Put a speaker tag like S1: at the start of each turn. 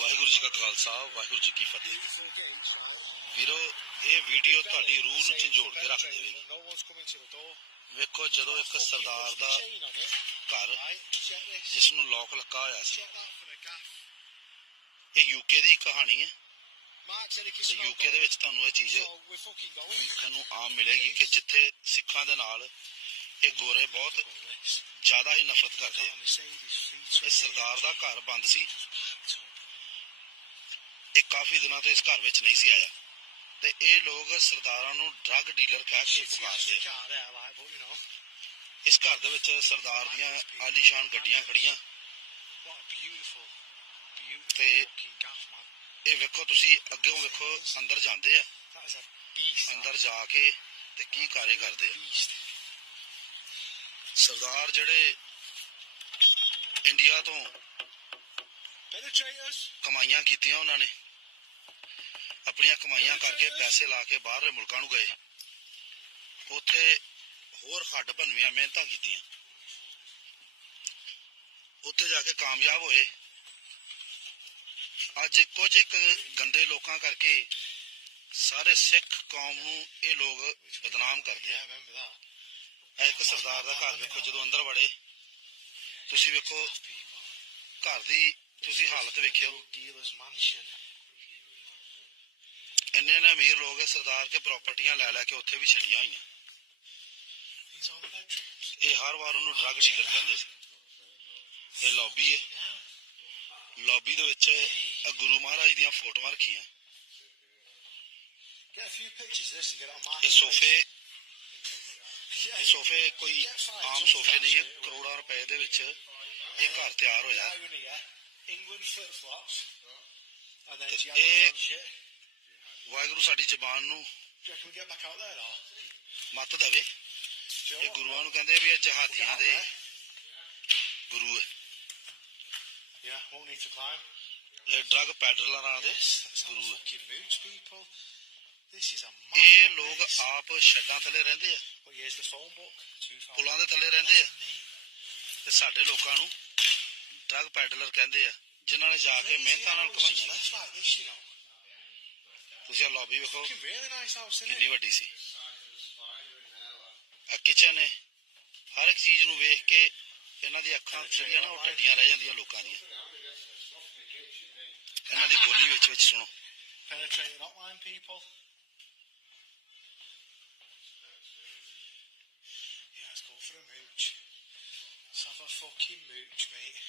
S1: ਵਾਹਿਗੁਰੂ ਜੀ ਕਾ ਖਾਲਸਾ ਵਾਹਿਗੁਰੂ ਜੀ ਕੀ ਫਤਿਹ? ਵੀਰੋ ਇਹ ਵੀਡੀਓ ਤੁਹਾਡੀ ਰੂਹ ਨੂੰ ਝੰਜੋੜ ਕੇ ਰੱਖ ਦੇਵੇਗੀ. ਵੇਖੋ ਜਦੋਂ ਇੱਕ ਸਰਦਾਰ ਦਾ. ਘਰ. ਜਿਸ ਨੂੰ ਲੋਕ ਲੱਗਾ ਹੋਇਆ ਸੀ. ਇਹ ਯੂਕੇ ਦੀ ਕਹਾਣੀ ਹੈ ਯੂਕੇ ਦੇ. ਵਿੱਚ ਤੁਹਾਨੂੰ ਇਹ ਚੀਜ਼. ਵੇਖਣ ਨੂੰ ਆਮ ਮਿਲੇਗੀ ਕਿ ਜਿੱਥੇ ਸਿੱਖਾਂ ਦੇ ਨਾਲ ਇਹ ਗੋਰੇ ਬਹੁਤ. ਜ਼ਿਆਦਾ ਹੀ ਨਫ਼ਰਤ ਕਰਦੇ ਆ ਇਹ
S2: 328.
S1: ਸਰਦਾਰ ਦਾ ਘਰ ਬੰਦ ਸੀ ਇਹ ਕਾਫੀ ਦਿਨਾਂ ਤੋਂ ਇਸ ਘਰ ਵਿੱਚ ਨਹੀਂ ਸੀ ਆਇਆ ਤੇ ਇਹ ਲੋਕ ਸਰਦਾਰਾਂ ਨੂੰ ਡਰੱਗ ਡੀਲਰ ਕਹਿ ਕੇ ਪੁਕਾਰਦੇ ਇਸ ਘਰ ਦੇ ਵਿੱਚ ਸਰਦਾਰ ਦੀਆਂ ਆਲੀਸ਼ਾਨ ਗੱਡੀਆਂ ਖੜੀਆਂ ਤੇ. ਇਹ ਵੇਖੋ ਤੁਸੀਂ ਅੱਗੇੋਂ ਵੇਖੋ ਅੰਦਰ ਜਾਂਦੇ ਆ. ਅੰਦਰ ਜਾ ਕੇ ਤੇ ਕੀ ਕਾਰੇ ਕਰਦੇ. ਸਰਦਾਰ ਜਿਹੜੇ ਇੰਡੀਆ ਤੋਂ. ਕਮਾਈਆਂ ਕੀਤੀਆਂ ਉਹਨਾਂ ਨੇ ਆਪਣੀਆਂ ਕਮਾਈਆਂ ਕਰਕੇ ਪੈਸੇ ਲਾ ਕੇ ਬਾਹਰਲੇ ਮੁਲਕਾਂ ਨੂੰ ਗਏ। ਉੱਥੇ ਹੋਰ ਹੱਡ ਭੰਨਵੀਆਂ ਮਿਹਨਤਾਂ ਕੀਤੀਆਂ। ਉੱਥੇ ਜਾ ਕੇ ਕਾਮਯਾਬ ਹੋਏ। ਅੱਜ ਕੁਝ ਇੱਕ ਗੰਦੇ ਲੋਕਾਂ ਕਰਕੇ ਸਾਰੇ ਸਿੱਖ ਕੌਮ ਨੂੰ ਇਹ ਲੋਕ ਬਦਨਾਮ ਕਰਦੇ ਆ। ਇਹ ਇੱਕ ਸਰਦਾਰ ਦਾ ਘਰ ਵੇਖੋ, ਜਦੋਂ ਅੰਦਰ ਵੜੇ, ਤੁਸੀਂ ਵੇਖੋ, ਘਰ ਦੀ ਤੁਸੀਂ ਹਾਲਤ ਵੇਖਿਓ। ਇੰਨੇ ਨੇ ਅਮੀਰ ਲੋਕ ਹੈ ਸਰਦਾਰ ਕੇ ਪ੍ਰਾਪਰਟੀਆਂ ਲੈ ਲੈ ਕੇ ਉੱਥੇ ਵੀ ਛੱਡੀਆਂ ਹੋਈਆਂ. ਇਹ ਹਰ ਵਾਰ ਉਹਨੂੰ ਡਰੱਗ ਡੀਲਰ ਕਹਿੰਦੇ ਸੀ ਇਹ ਲੌਬੀ ਹੈ ਲੌਬੀ ਦੇ ਵਿੱਚ ਇਹ ਗੁਰੂ ਮਹਾਰਾਜ ਦੀਆਂ ਫੋਟੋਆਂ ਰੱਖੀਆਂ ਇਹ. ਸੋਫੇ. ਇਹ ਸੋਫੇ ਕੋਈ ਆਮ ਸੋਫੇ ਨਹੀਂ ਹੈ ਕਰੋੜਾਂ ਰੁਪਏ ਦੇ ਵਿੱਚ ਇਹ ਘਰ ਤਿਆਰ ਹੋਇਆ
S2: irony,
S1: ਵਾਹਿਗੁਰੂ ਸਾਡੀ ਜ਼ਬਾਨ ਨੂੰ? ਮੱਤ ਦੇਵੇ ਇਹ? ਗੁਰੂਆਂ ਨੂੰ ਕਹਿੰਦੇ ਵੀ ਇਹ ਜਹਾਦੀਆਂ ਦੇ. ਗੁਰੂ ਹੈ
S2: Yeah, won't need to climb.
S1: ਇਹ ਡਰੱਗ ਪੈਡਲਰਾਂ ਦੇ ਗੁਰੂ ਹੈ ਇਹ ਲੋਕ. ਆਪ ਛੱਡਾਂ ਥੱਲੇ ਰਹਿੰਦੇ ਆ ਪੁਲਾਂ ਦੇ ਥੱਲੇ ਰਹਿੰਦੇ ਆ ਤੇ ਸਾਡੇ ਲੋਕਾਂ ਨੂੰ ਡਰੱਗ ਪੈਡਲਰ ਕਹਿੰਦੇ ਆ ਜਿਨ੍ਹਾਂ ਨੇ ਜਾ ਕੇ ਮਿਹਨਤਾਂ ਨਾਲ ਕਮਾਈਆਂ ਲੌਬੀ ਵੇਖੋ
S2: Fucking really nice house, isn't
S1: ਕਿੰਨੀ
S2: it?
S1: ਵੱਡੀ ਸੀ ਆ ਕਿਚਨ ਹੈ ਹਰ ਇੱਕ ਚੀਜ਼ ਨੂੰ ਵੇਖ ਕੇ ਇਹਨਾਂ ਦੀ ਅੱਖਾਂ ਜਿਹੜੀਆਂ ਨਾ ਉਹ ਟੱਡੀਆਂ ਰਹਿ ਜਾਂਦੀਆਂ ਲੋਕਾਂ ਦੀਆਂ ਇਹਨਾਂ ਦੀ ਬੋਲੀ ਵਿੱਚ ਵਿੱਚ ਸੁਣੋ
S2: Penetrating hotline people. Yeah, let's go for a mooch. Let's have a fucking mooch, mate.